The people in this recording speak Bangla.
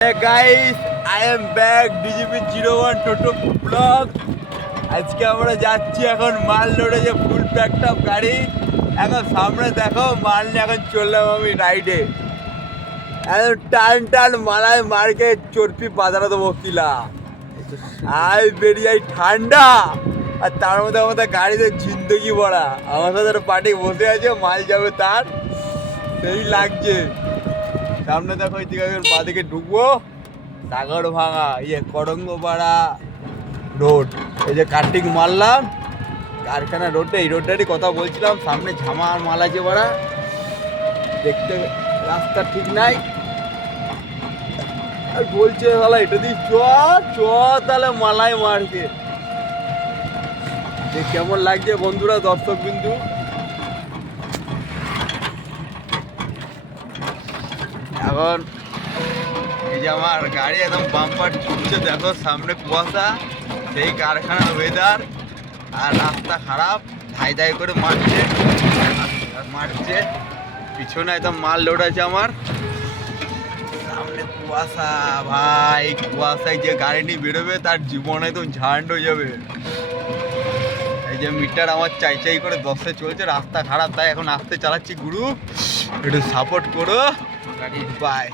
Hey guys, I am back DGP01 toto blog. আজকে আমরা যাচ্ছি এখন মাল লোডে যে ফুল প্যাকড আপ গাড়ি। এখন সামনে দেখো মাল নিয়ে এখন চললাম আমি রাইডে। এখন টান টান মালায় মার্কে চর্পি বাজারে দেবো কিলা। আই বেরিয়ে যাই ঠান্ডা, আর তার মধ্যে আমাদের গাড়িতে জিন্দগি ভরা। আমার সাথে পার্টি বসে আছে, মাল যাবে তার, সেই লাগছে। সামনে দেখো এইদিকে বাদিকে ঢুকবো সাগর ভাঙা করঙ্গপাড়া রোড। এই যে কাটিং মারলাম কারখানা রোডে, এই রোডটারই কথা বলছিলাম। সামনে ঝামা মাল আছে বাড়া, দেখতে রাস্তা ঠিক নাই। আর বলছে শালা এটা দিয়ে চ চ তাহলে মালাই মারকে। যে কেমন লাগছে বন্ধুরা, দর্শক বিন্দু। এখন এই যে আমার গাড়ি একদম বাম্পার ছুটছে, দেখো সামনে কুয়াশা, সেই কারখানার ওয়েদার, আর রাস্তা খারাপ, ধাই ধাই করে মারছে। পিছনে একদম মাল লোড আছে আমার, সামনে কুয়াশা। ভাই কুয়াশায় যে গাড়ি নিয়ে বেরোবে তার জীবনে একদম ঝান্ড হয়ে যাবে। এই যে মিটার আমার চাই চাই করে 10-এ চলছে, রাস্তা খারাপ, তাই এখন আস্তে চালাচ্ছি। গুরু একটু সাপোর্ট করো, গাড়ি বাই।